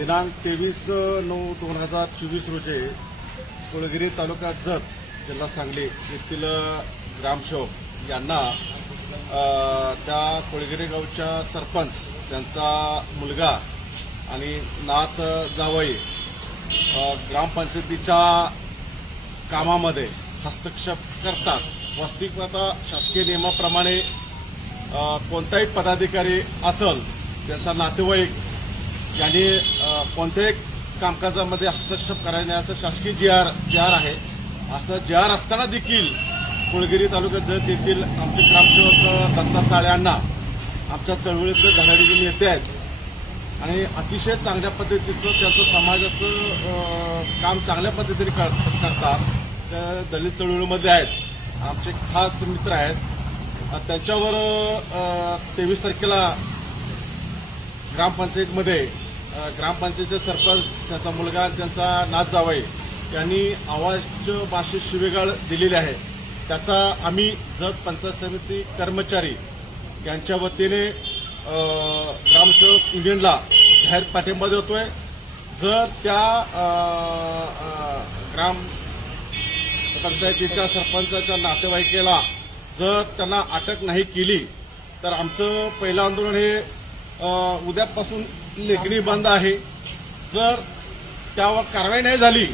दिनांक तेवीस नऊ दोन हजार चोवीस रोजी कुळगिरी तालुका जत जिल्हा सांगली येथील ग्रामसेवक यांना त्या कुळगिरी गावच्या सरपंच त्यांचा मुलगा आणि नात जावई ग्रामपंचायतीच्या कामामध्ये हस्तक्षेप करतात. वास्तविकता शासकीय नियमाप्रमाणे कोणताही पदाधिकारी असल त्यांचा नातेवाईक यांनी कोणत्याही कामकाजामध्ये हस्तक्षेप करायला असं शासकीय जी आर जी आर आहे. असं जी आर असताना देखील कुळगिरी तालुक्यात जत येथील आमचे ग्रामसेवक दत्ता साळे यांना आमच्या चळवळीचे धडाडीचे नेते आहेत. आणि अतिशय चांगल्या पद्धतीचं त्यांचं समाजाचं काम चांगल्या पद्धतीने कर- करतात. त्या दलित चळवळीमध्ये आहेत. आमचे खास मित्र आहेत. त्याच्यावर त्यांच्यावर तेवीस तारखेला ग्रामपंचायतमध्ये ग्रामपंचायतीचे सरपंच त्यांचा मुलगा त्यांचा नाथ जावई यांनी आवाज भाषेत शिवेगाळ दिलेली आहे. त्याचा आम्ही जत पंचायत समिती कर्मचारी यांच्या वतीने ग्रामसेवक युनियनला जाहीर पाठिंबा देतोय. जर त्या ग्राम पंचायतीच्या सरपंचाच्या नातेवाईकेला जर त्यांना अटक नाही केली तर आमचं पहिलं आंदोलन हे उद्यापासून लेखणी बंद आहे. जर त्यावर कारवाई नाही झाली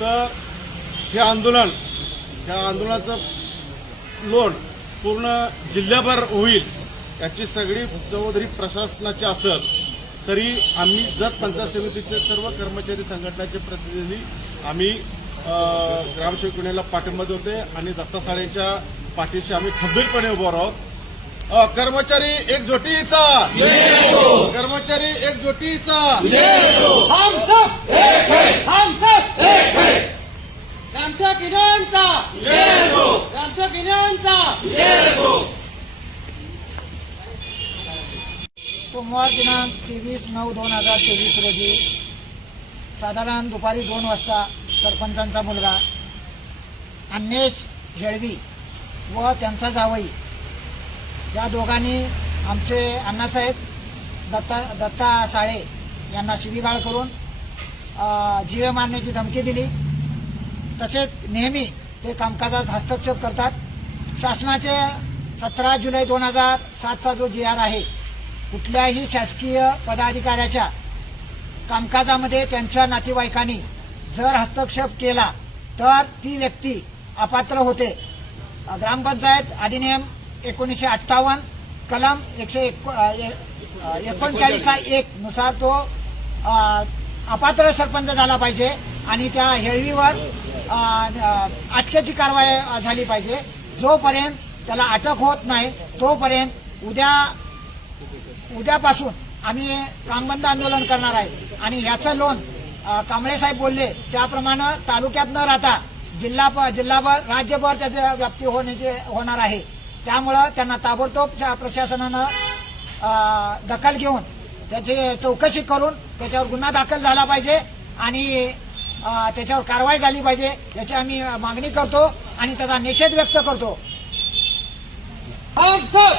तर हे आंदोलन या आंदोलनाचं लोन पूर्ण जिल्ह्याभर होईल याची सगळी जबाबदारी प्रशासनाची असेल. तरी आम्ही जत पंचायत समितीचे सर्व कर्मचारी संघटनेचे प्रतिनिधी आम्ही ग्रामसेवक पाठिंबा देतोय आणि दत्ता साळेच्या पाठीशी आम्ही खंबीरपणे उभं आहोत कर्मचारी एकजुटीचा. कर्मचारी एकजुटीचा. हम सब एक है हम सब एक है आमच्या किनांचा आमच्या किनांचा सोमवार दिनांक तेवीस नऊ दोन हजार तेवीस रोजी साधारण दुपारी दोन वाजता सरपंचांचा मुलगा अन्वेष हेळवी व त्यांचा जावई या दोघांनी आमचे अण्णासाहेब दत्ता दत्ता साळे यांना शिवीगाळ करून अ, जीवे मारण्याची धमकी दिली. तसेच नेहमी ते कामकाजात हस्तक्षेप करतात. शासनाचे सतरा जुलै दोन हजार सातचा जो जी आर आहे कुठल्याही शासकीय पदाधिकाऱ्याच्या कामकाजामध्ये त्यांच्या नातेवाईकांनी जर हस्तक्षेप केला तर ती व्यक्ती अपात्र होते. ग्रामपंचायत अधिनियम एकोणीसशे अठ्ठावन्न कलम एकशे एकोणचाळीसचा एक नुसार तो अपात्र सरपंच झाला पाहिजे आणि त्या हेळवीवर अटकेची कारवाई झाली पाहिजे. जोपर्यंत त्याला अटक होत नाही तोपर्यंत उद्या उद्यापासून आम्ही कामबंद आंदोलन करणार आहे. आणि याचं लोन कांबळे साहेब बोलले त्याप्रमाणे तालुक्यात न राहता जिल्हा जिल्हाभर राज्यभर त्याचे व्याप्ती होण्याचे होणार आहे. त्यामुळं त्यांना ताबडतोब प्रशासनानं दखल घेऊन त्याची चौकशी करून त्याच्यावर गुन्हा दाखल झाला पाहिजे आणि त्याच्यावर कारवाई झाली पाहिजे याची आम्ही मागणी करतो आणि त्याचा निषेध व्यक्त करतो. हम सब